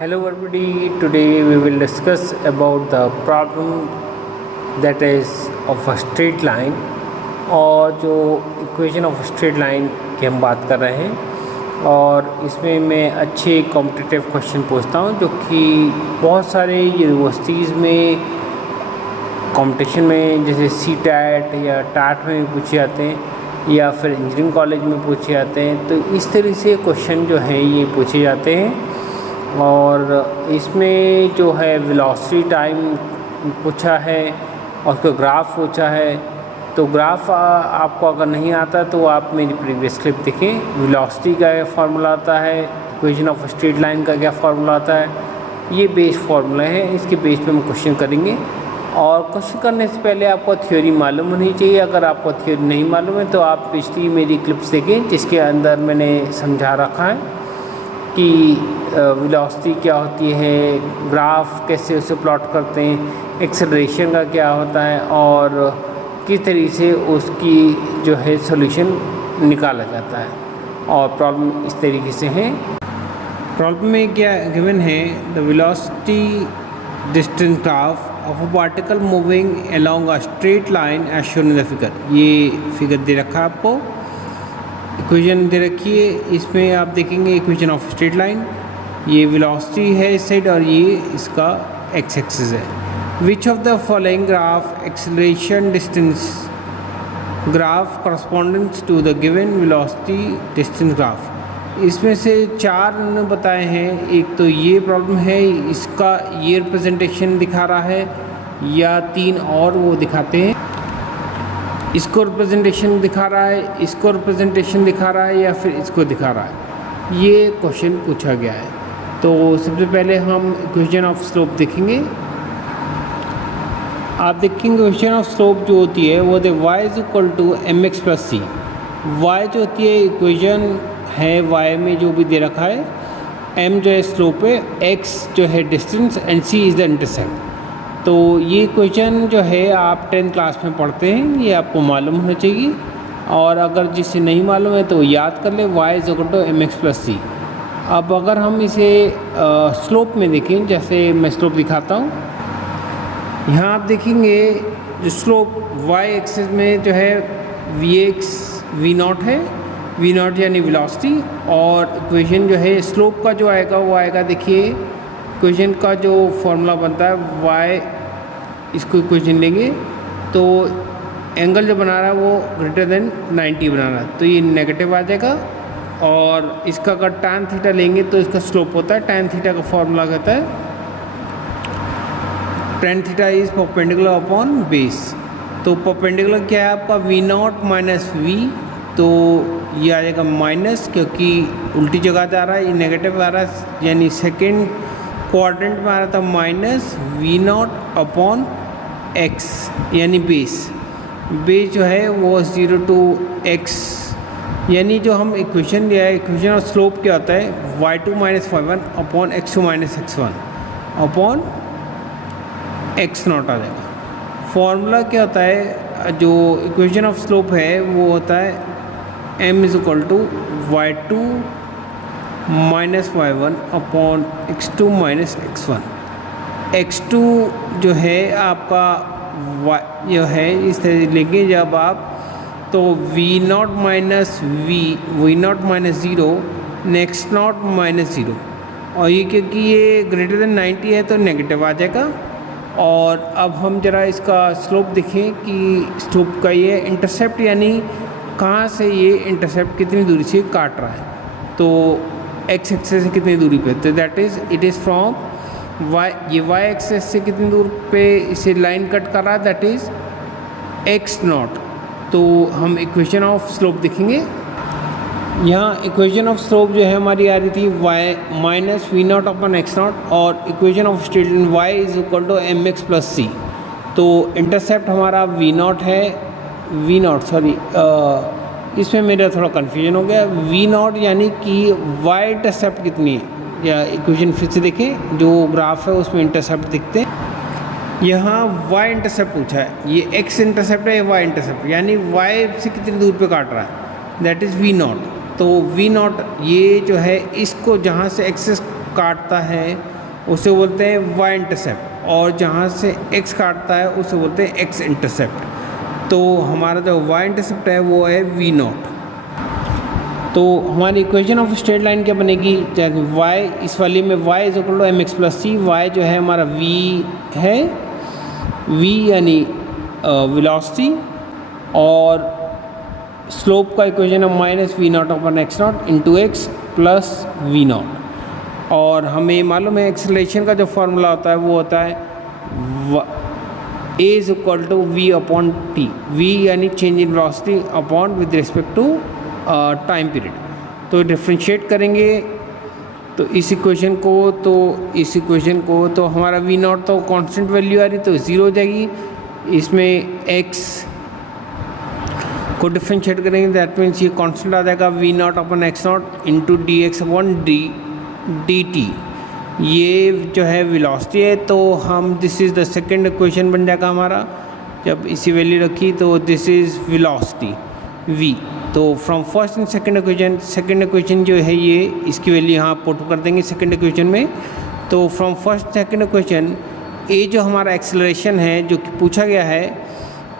Hello everybody, today we will discuss about the problem that is of a straight line और जो equation of straight line की हम बात कर रहे हैं। और इसमें मैं अच्छे कॉम्पिटिटिव क्वेश्चन पूछता हूं जो कि बहुत सारे यूनिवर्सिटीज़ में कंपटीशन में जैसे CTET या टाट में भी पूछे जाते हैं या फिर इंजीनियरिंग कॉलेज में पूछे जाते हैं। तो इस तरह से क्वेश्चन जो हैं ये पूछे जाते हैं। और इसमें जो है वेलोसिटी टाइम पूछा है और उसका ग्राफ पूछा है। तो ग्राफ आपको अगर नहीं आता तो आप मेरी प्रीवियस क्लिप देखें। वेलोसिटी का क्या फार्मूला आता है, इक्वेशन ऑफ स्ट्रेट लाइन का क्या फार्मूला आता है, ये बेस फार्मूला है। इसके बेस पे हम क्वेश्चन करेंगे। और क्वेश्चन करने से पहले आपको थ्योरी मालूम होनी चाहिए। अगर आपको थ्योरी नहीं मालूम है तो आप पिछली मेरी क्लिप्स देखें जिसके अंदर मैंने समझा रखा है कि वेलोसिटी क्या होती है, ग्राफ कैसे उसे प्लॉट करते हैं, एक्सेलरेशन का क्या होता है और किस तरीके से उसकी जो है सॉल्यूशन निकाला जाता है। और प्रॉब्लम इस तरीके से है। प्रॉब्लम में क्या गिवन है, the velocity distance graph of a particle moving along a straight line as shown in the figure. ये फिगर दे रखा है आपको, इक्वेशन दे रखी है। इसमें आप देखेंगे इक्वेशन ऑफ स्ट्रेट लाइन, ये वेलोसिटी है इस साइड और ये इसका एक्स एक्सिस है। Which of the following graph acceleration distance graph correspondence to the given velocity distance graph. इसमें से चार उन्होंने बताए हैं। एक तो ये प्रॉब्लम है, इसका ये रिप्रेजेंटेशन दिखा रहा है, या तीन और वो दिखाते हैं। इसको रिप्रेजेंटेशन दिखा रहा है, इसको रिप्रेजेंटेशन दिखा रहा है, या फिर इसको दिखा रहा है। ये क्वेश्चन पूछा गया है। तो सबसे पहले हम इक्वेशन ऑफ स्लोप देखेंगे। आप देखेंगे इक्वेशन ऑफ स्लोप जो होती है वो होती है y is equal to mx plus c. y जो होती है इक्वेशन है, y में जो भी दे रखा है, m जो है स्लोप है, x जो है distance and c is the intercept. तो ये क्वेश्चन जो है आप 10th क्लास में पढ़ते हैं, ये आपको मालूम होना चाहिए। और अगर जिसे नहीं मालूम है तो याद कर ले, y is equal to mx plus C. अब अगर हम इसे स्लोप में देखें, जैसे मैं स्लोप दिखाता हूँ, यहाँ आप देखेंगे जो स्लोप y एक्सिस में जो है vx v0 है, v0 यानी वेलोसिटी। और इक्वेशन जो है स्लोप का जो आएगा वो आएगा, देखिए इक्वेशन का जो फॉर्मूला बनता है y, इसको इक्वेशन लेंगे तो एंगल जो बना रहा है वो ग्रेटर देन 90 बना रहा है, तो ये नेगेटिव आ जाएगा। और इसका अगर tan थीटा लेंगे तो इसका स्लोप होता है, tan थीटा का फॉर्मूला कहता है tan theta is perpendicular upon base. तो परपेंडिकुलर क्या है आपका v0 माइनस v, तो ये आ जाएगा माइनस, क्योंकि उल्टी जगह जा रहा है, ये नेगेटिव आ रहा है, यानी सेकेंड क्वाड्रेंट में आ रहा था माइनस v0 अपॉन x, यानी बेस जो है वो 0 टू x। यानी जो हम इक्वेशन लिया है, इक्वेशन ऑफ स्लोप क्या होता है, y2 minus y1 upon x2 minus x1 upon x0 आ जाएगा। फॉर्मूला क्या होता है, जो इक्वेशन ऑफ स्लोप है वो होता है m is equal to y2 minus y1 upon x2 minus x1। x2 जो है आपका जो है इस तरह लेंगे जब आप, तो v0 minus v0 minus 0 x0 minus 0। और ये क्योंकि ये ग्रेटर देन 90 है तो नेगेटिव आ जाएगा। और अब हम जरा इसका स्लोप देखें कि स्लोप का ये इंटरसेप्ट, यानी कहाँ से ये इंटरसेप्ट कितनी दूरी से काट रहा है, तो x एक्सेस से कितनी दूरी पे, तो that is it is from y, ये y एक्सेस से कितनी दूर पे इसे लाइन कट कर रहा है, दैट इज़ x0। तो हम इक्वेशन ऑफ स्लोप देखेंगे। यहाँ इक्वेशन ऑफ स्लोप जो है हमारी आ रही थी y minus v0 upon x0, और equation of straight line y is equal to mx plus C. तो इंटरसेप्ट हमारा v0 है, इसमें मेरा थोड़ा कन्फ्यूजन हो गया। v0 यानी कि y इंटरसेप्ट कितनी है, या इक्वेशन फिर से देखें, जो ग्राफ है उसमें इंटरसेप्ट दिखते हैं। यहाँ y इंटरसेप्ट पूछा है, ये x इंटरसेप्ट है, ये y इंटरसेप्ट, यानी y से कितनी दूर पे काट रहा है, दैट इज़ v0। तो v0 ये जो है इसको जहाँ से एक्सेस काटता है उसे बोलते हैं y इंटरसेप्ट, और जहाँ से x काटता है उसे बोलते हैं x इंटरसेप्ट। तो हमारा जो y इंटरसेप्ट है वो है v नॉट। तो हमारी इक्वेशन ऑफ स्ट्रेट लाइन क्या बनेगी, जैसे y इस वाली में y is equal to m x plus c, y जो है हमारा v है, v यानी वेलोसिटी, और स्लोप का इक्वेशन है minus v naught upon x naught into x plus v naught. और हमें मालूम है एक्सेलरेशन का जो फॉर्मूला होता है वो होता है A is equal to V upon T, V यानी change in velocity upon with respect to time period. तो डिफ्रेंशिएट करेंगे तो इस इक्वेशन को तो हमारा वी नॉट तो कांस्टेंट वैल्यू आ रही तो 0 हो जाएगी, इसमें x को डिफ्रेंशिएट करेंगे दैट मीन्स ये कांस्टेंट आ जाएगा v naught upon x naught into d x upon d t. ये जो है वेलोसिटी है, तो हम this is the second equation बन जाएगा हमारा, जब इसी वैल्यू रखी तो दिस इज़ वेलोसिटी v। तो from first and second equation जो है ये इसकी वैल्यू यहाँ पुट कर देंगे सेकंड इक्वेशन में। तो फ्रॉम फर्स्ट सेकंड इक्वेशन ए जो हमारा एक्सेलरेशन है जो कि पूछा गया है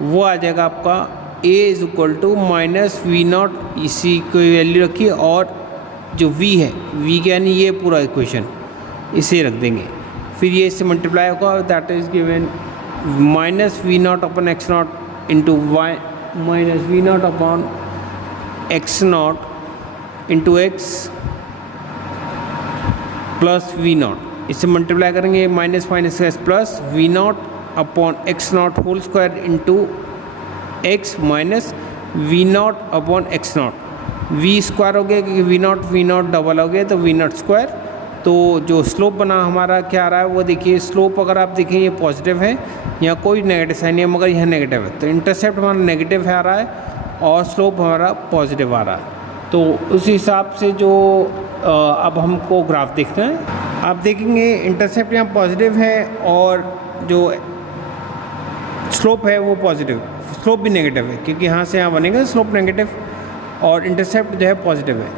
वो आ जाएगा आपका a is equal to minus v naught, इसी को वैल्यू रखिए, और जो v है v के यानी ये पूरा इक्वेशन इसे रख देंगे, फिर ये इससे मल्टीप्लाई होगा, that is given minus v naught upon x naught into y minus v naught upon x naught into x plus v naught, इससे मल्टीप्लाई करेंगे minus minus s plus v naught upon x naught whole square into x minus v naught upon x naught, v square हो गया क्योंकि we not double हो गया तो we not square. तो जो स्लोप बना हमारा क्या आ रहा है वो देखिए, स्लोप अगर आप देखें ये पॉजिटिव है, यहाँ कोई नेगेटिव साइन नहीं है मगर यहाँ नेगेटिव है, तो इंटरसेप्ट हमारा नेगेटिव आ रहा है और स्लोप हमारा पॉजिटिव आ रहा है। तो उस हिसाब से जो अब हमको ग्राफ देखना है, आप देखेंगे इंटरसेप्ट यहाँ पॉजिटिव है और जो स्लोप है वो पॉजिटिव, स्लोप भी नेगेटिव है क्योंकि यहाँ से यहाँ बनेगा स्लोप नेगेटिव और इंटरसेप्ट जो है पॉजिटिव है।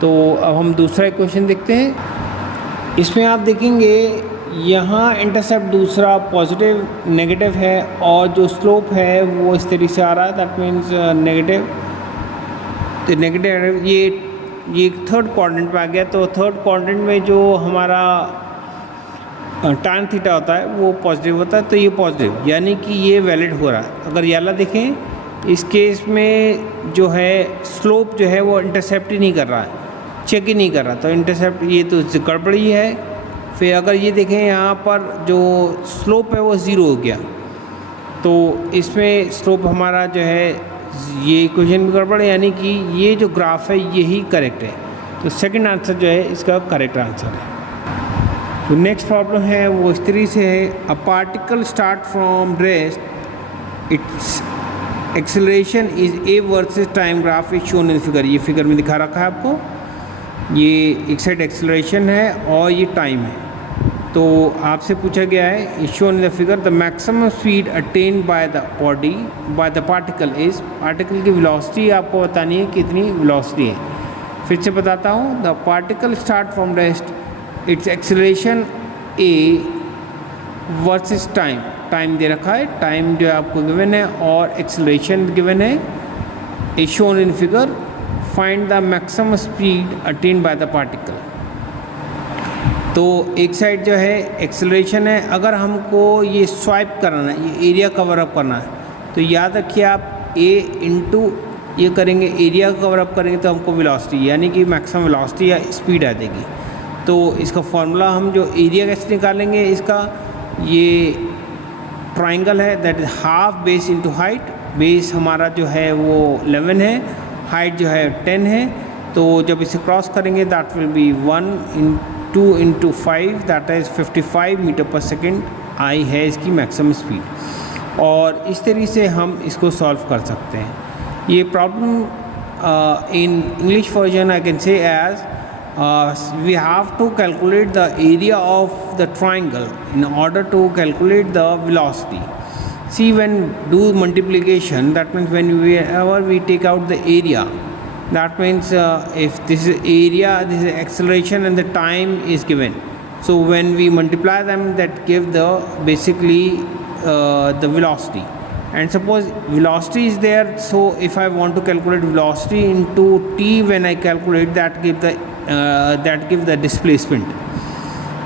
तो अब हम दूसरा इक्वेशन देखते हैं, इसमें आप देखेंगे यहाँ इंटरसेप्ट दूसरा पॉजिटिव नेगेटिव है और जो स्लोप है वो इस तरीके से आ रहा है, दैट मीन्स नेगेटिव। तो नेगेटिव ये थर्ड क्वाड्रेंट में आ गया, तो थर्ड क्वाड्रेंट में जो हमारा tan थीटा होता है वो पॉजिटिव होता है, तो ये पॉजिटिव यानी कि ये वैलिड हो रहा है। अगर याला देखें इस केस में जो है स्लोप जो है वो इंटरसेप्ट ही नहीं कर रहा है, चेक ही नहीं कर रहा, तो इंटरसेप्ट ये तो गड़बड़ी है। फिर अगर ये देखें यहाँ पर जो स्लोप है वो 0 हो गया, तो इसमें स्लोप हमारा जो है ये इक्वेशन भी गड़बड़ है, यानी कि ये जो ग्राफ है यही करेक्ट है। तो सेकंड आंसर जो है इसका करेक्ट आंसर है। तो नेक्स्ट प्रॉब्लम है वो इस तरीके से है, a particle start from rest, its acceleration is a versus time graph is shown in figure. ये फिगर में दिखा रखा है आपको, ये एक साइड एक्सेलरेशन है और ये टाइम है। तो आपसे पूछा गया है is shown in the figure the maximum speed attained by the body by the particle is, particle की वेलोसिटी आपको बतानी है कितनी वेलोसिटी है। फिर से बताता हूँ, the particle start from rest, its acceleration A versus time, time दे रखा है, टाइम जो है आपको गिवन है और एक्सेलरेशन गिवन है, is shown in figure, find the maximum speed attained by the particle. तो एक साइड जो है एक्सेलरेशन है, अगर हमको ये स्वाइप कराना है, ये एरिया कवर अप करना है, तो याद रखिए आप ए इंटू ये करेंगे, एरिया कवर अप करेंगे तो हमको वेलोसिटी यानी कि मैक्सिमम वेलोसिटी या स्पीड आ जाएगी। तो इसका फॉर्मूला हम जो एरिया कैसे निकालेंगे इसका, ये ट्राइंगल है that is half base into height, base हमारा जो है वो 11 है, हाइट जो है 10 है, तो जब इसे क्रॉस करेंगे that will be 1 into 5 that is 55 metre per second आई है इसकी मैक्सिमम स्पीड। और इस तरीके से हम इसको सॉल्व कर सकते हैं। ये problem in English version I can say as we have to calculate the area of the triangle in order to calculate the velocity. See, when do multiplication, that means whenever we take out the area That means if this is area, this is acceleration, and the time is given. So when we multiply them, that give the basically the velocity. And suppose velocity is there, so if I want to calculate velocity into t, when I calculate that, give the displacement.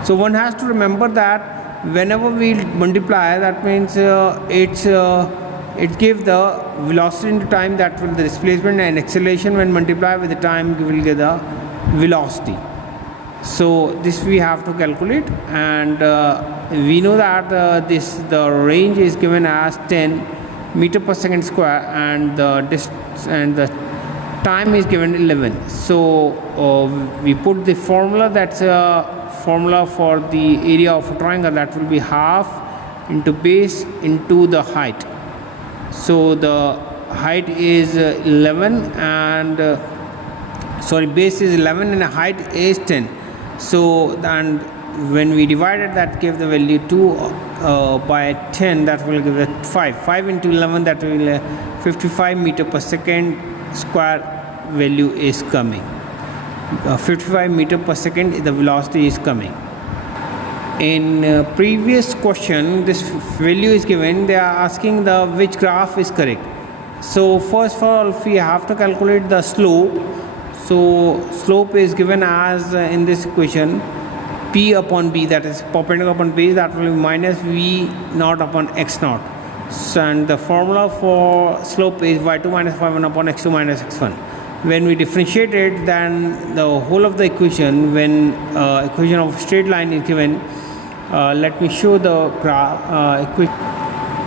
So one has to remember that whenever we multiply, that means it gives the velocity into time, that will the displacement, and acceleration when multiply with the time will give the velocity. So this we have to calculate, and we know that the range is given as 10 meter per second square, and the time is given 11. So we put the formula, that's a formula for the area of a triangle, that will be half into base into the height. So the height is 11 and base is 11 and height is 10. So and when we divided, that gave the value 2 by 10, that will give it 5 into 11, that will 55 meter per second square value is coming. 55 meter per second the velocity is coming. In previous question, this value is given, they are asking the which graph is correct. So first of all, we have to calculate the slope. So slope is given as in this equation p upon b, that is perpendicular upon b, that will be minus v naught upon x naught. So, and the formula for slope is y2 minus y1 upon x2 minus x1. When we differentiate it, then the whole of the equation, when equation of straight line is given, let me show the equation.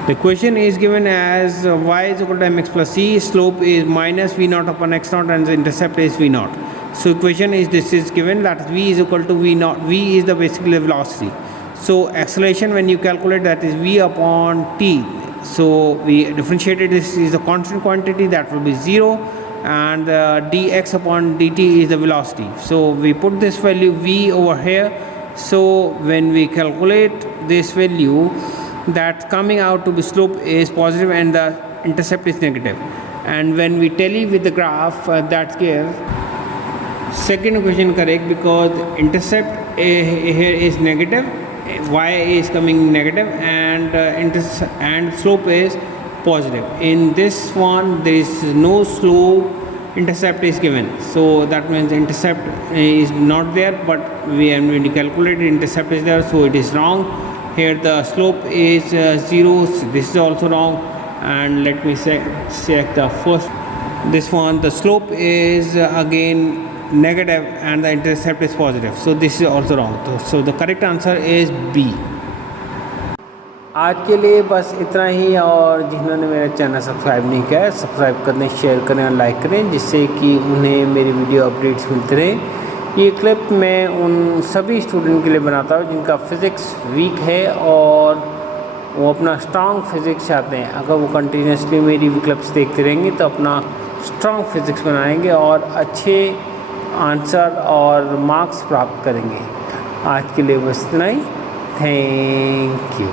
The equation is given as y is equal to mx plus c, slope is minus v naught upon x naught, and the intercept is v naught. So equation is, this is given, that v is equal to v naught. V is the basically velocity. So acceleration, when you calculate, that is v upon t. So we differentiated, this is a constant quantity, that will be 0, and dx upon dt is the velocity. So we put this value v over here. So when we calculate this value, that coming out to be slope is positive and the intercept is negative. And when we tally with the graph, that gives second equation correct, because intercept here is negative, y is coming negative, and slope is positive. In this one, there is no slope, intercept is given, so that means intercept is not there, but when we calculate intercept is there, so it is wrong. Here the slope is 0, this is also wrong. And let me check the first, this one, the slope is again negative and the intercept is positive, so this is also wrong. So the correct answer is B. आज के लिए बस इतना ही, और जिन्होंने मेरा channel subscribe नहीं किया है, सब्सक्राइब करें, शेयर करें और लाइक करें, जिससे कि उन्हें मेरी वीडियो अपडेट्स मिलते रहें। ये क्लिप मैं उन सभी स्टूडेंट के लिए बनाता हूँ जिनका फ़िज़िक्स वीक है और वो अपना स्ट्रॉन्ग फिज़िक्स चाहते हैं। अगर वो कंटिन्यूसली मेरी क्लिप्स देखते रहेंगे तो अपना स्ट्रॉन्ग फिज़िक्स बनाएंगे और अच्छे आंसर और मार्क्स प्राप्त करेंगे। आज के लिए बस इतना ही। Thank you.